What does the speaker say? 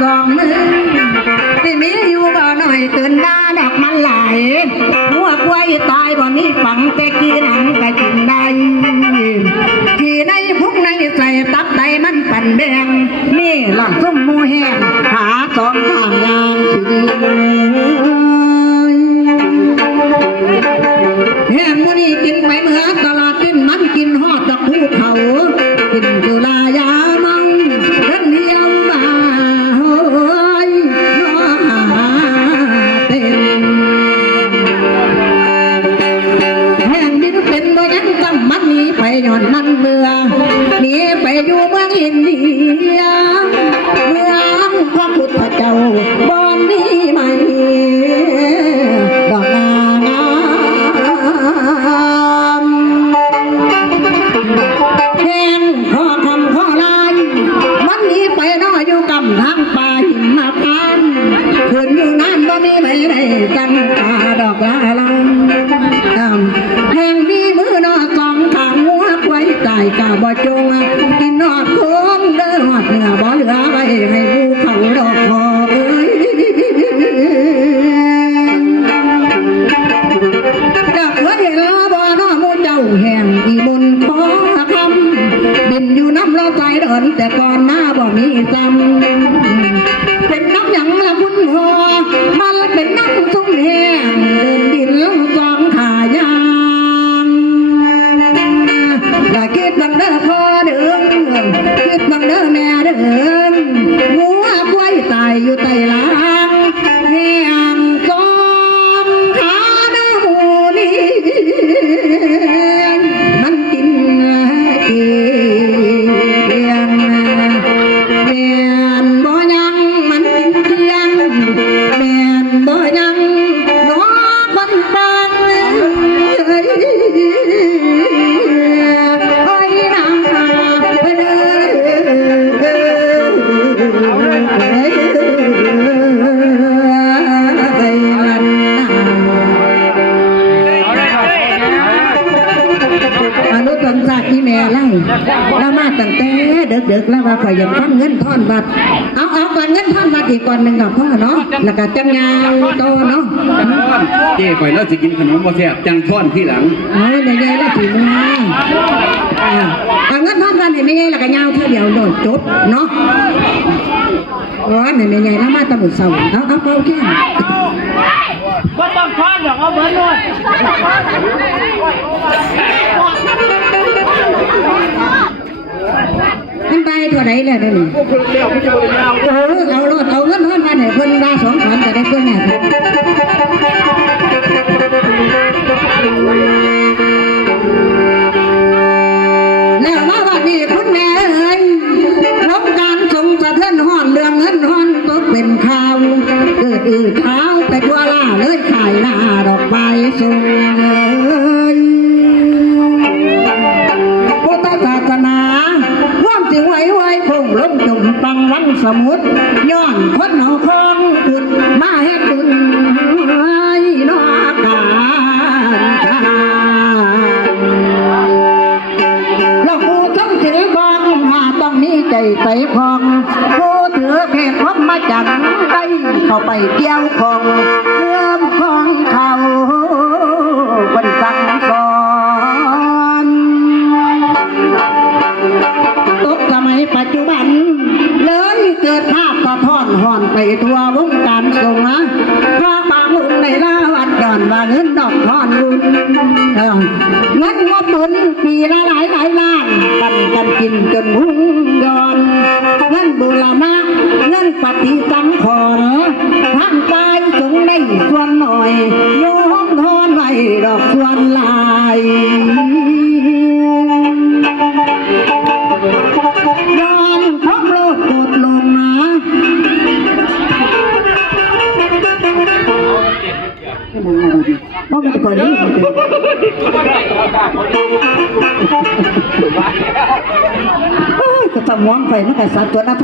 สองมือที่มีอยู่บ่หน่อยเกินบ้าดอกมันหลายหัวควายตายบ่มีฝังแต่กี้หนังก็กินได้ที่ในพุกในใส่ตับไตมันปั่นแดงนี่หลังส้มมูแห้งหาสองข้างยางสีแห้งมูนี่กินไปเหมือนตลาดกินมันกินหอดจากภูเขากินจุลายามังเดินเดียวมาโอ้ยน้อเต็มแห้งดินเป็นบ่ยังจำมันหนีไปย้อนมันเบื่อหนีไปอยู่เมืองอินเดียเมืองพระพุทธเจ้าบ่มีไหมดอกนาแห้งขอคำขอลายมันหนีไปน้อยอยู่กำทางป่าหิมะพานคืนอยู่นานบ่มีไม่ได้จังตาดอกลาลังแห้งดีมือนอสองข้างหัวควายตายกาบ่จงกินนอดโค้งเด้อหอดเนื้อบ่เหลือไว้ให้ผู้เขาดอกคอเอ้ยจากวัดเห็นละบ่น้อมูเจ้าแห่งอีบนขอคำบินอยู่น้ำเราใจเดินแต่ก่อนหน้าบ่มีจำเป็นน้ำหยังละคุณหัวมันเป็นน้ำทุ่งแห้งเดินดินลงสองขายางได้คิดบังเด้อพ่อเด้อคิดบังเด้อแม่เด้อหัวควายตายอยู่ใต้ลางแห้งสองขาเด้อหมูนี่มันกินเกียงแม่นบ่ยังมันกินเกียงแม่นบ่ยังน้อคนฟังเอ้ยโอ้ยนาเอ้ยอนุตนศาสตร์ที่แม่เล่าแล้วมาตั้งแต่เด็กๆแล้วว่าข่อยยังฟังเงินท่อนบัตรเอาก่อนเงินท่อนบัตรอีกก่อนหนึ่งกับพ่อเนาะแล้วก็จังยาวโตเนาะเจ๊ข่อยเราจะกินขนมบ่แซ่บจังท่อนที่หลังไม่ไงแล้วถึงเอาเงินท่อนบัตรไม่ไงแล้วก็ยาวเท่าเดียวโดนจบเนาะร้อนไม่ไงแล้วมาตะบุดเสาเอาแค่ก็ต้องทอนหรอกเอาเบิร์นด้วยมันไปตัวไหนเลยเดี๋ยวนี้เอารถเอาเงินท่อนมาเนี่ยเพิ่นมา2 ขันแต่ได้เพื่อนเนี่ยแล้วมาวันนี้คุณแม่เอ๋ยลบการทรงสะเทือนห้อนเรื่องเงินห้อนตกเป็นข่าวเกิดเท้าไปทั่วล่าเลยขายหน้าดอกไม้ทรงพุทธศาสนาว่ามสิไว้คงลงจุ่มปังวันสมุทรย้อนคนเอาคองขุดมาเฮ็ดบุญนอกการแล้วผู้ต้องถือกองหาต้องมีใจใส่พองผู้ถือเพศพบมาจากใดเข้าไปเกี่ยวของเรื่อมของเขาคนสั่งสอนตกสมัยปัจจุบันเลยเกิดภาพสะท้อนห่อนไปทั่ววงการสงฆ์พระบางลุงในลาวัดก่อนว่าเงินดอกทอนบุญเงินงบบุญปีละหลายล้านปั่นกันกินจนหุ่งย้อนเงินบูรณะเงินปฏิสังขรณ์ท่านกายสงได้ส่วนหน่อยโยมทอนไว้ดอกส่วนลายย้อนพบโลกกดลงนะต้องไปก่อนนี้ก็ต้องมองไปมันก็สัตว์ตัวนั้น